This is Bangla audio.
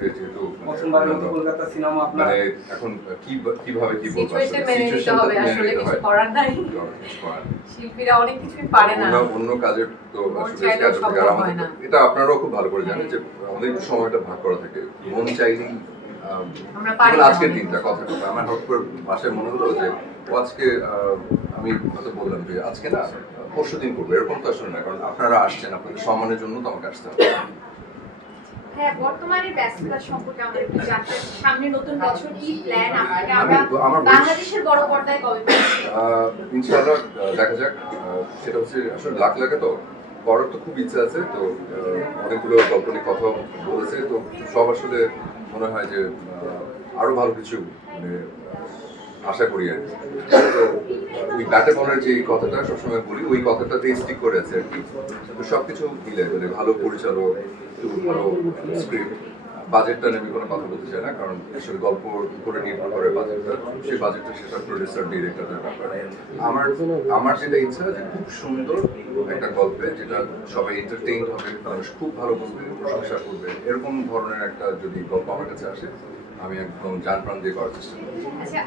আজকে যেহেতু প্রথমবারের মতো কলকাতা সিনেমা আপনার মানে এখন কিভাবে কি বলবো সিচুয়েশন মেনে নিতে হবে, আসলে কিছু করার নাই। শিল্পীরা অনেক কিছুই পারে না, অন্য কাজের তো আসলে চাইলেও সম্ভব হয় না। এটা আপনারাও খুব ভালো করে জানেন যে আমাদের একটু সময়টা ভাগ করা থাকে, মন চাইলেই আমরা পারি যেমন না আজকের অনেক। দিনটা কথা আমার হঠাৎ করে বাসায় মনে হলো যে ও আজকে আমি হয়তো বললাম যে আজকে না পরশু দিন করবো, এরকম তো আসলে না, কারণ আপনারা আসছেন, আপনাদের সম্মানের জন্য তো আমাকে আসতে হবে। হ্যাঁ, বর্তমানে ব্যস্ততা সম্পর্কে আমরা একটু জানতে চাই। সামনে নতুন বছর কি প্ল্যান আপনাকে আমরা বাংলাদেশের বড় পর্দায় কবে পাচ্ছি? ইনশাআল্লাহ দেখা যাক। সেটা হচ্ছে আসলে লাখ লাগে তো করার তো খুব ইচ্ছা আছে, তো অনেকগুলো গল্প নিয়ে কথা বলেছে, তো সব আসলে মনে হয় যে আরো ভালো কিছু মানে আশা করি আর কি। তো ওই ব্যাটে বলার যে কথাটা সবসময় বলি, ওই কথাটাতেই স্টিক করে আছে আর কি। তো সবকিছু মিলে মানে ভালো পরিচালক, একটু ভালো স্ক্রিপ্ট, বাজেটটা নিয়ে আমি কোনো কথা বলতে চাই না, কারণ আসলে গল্প উপরে নির্ভর করে বাজেটটা, সেই বাজেটটা সেটা প্রডিউসার ডিরেক্টরদের ব্যাপার। আমার যেটা ইচ্ছা যে খুব সুন্দর একটা গল্পে যেটা সবাই এন্টারটেইন হবে, মানুষ খুব ভালো বলবে, প্রশংসা করবে, এরকম ধরনের একটা যদি গল্প আমার কাছে আসে আমি একদম জান প্রাণ দিয়ে করার চেষ্টা করব। আচ্ছা,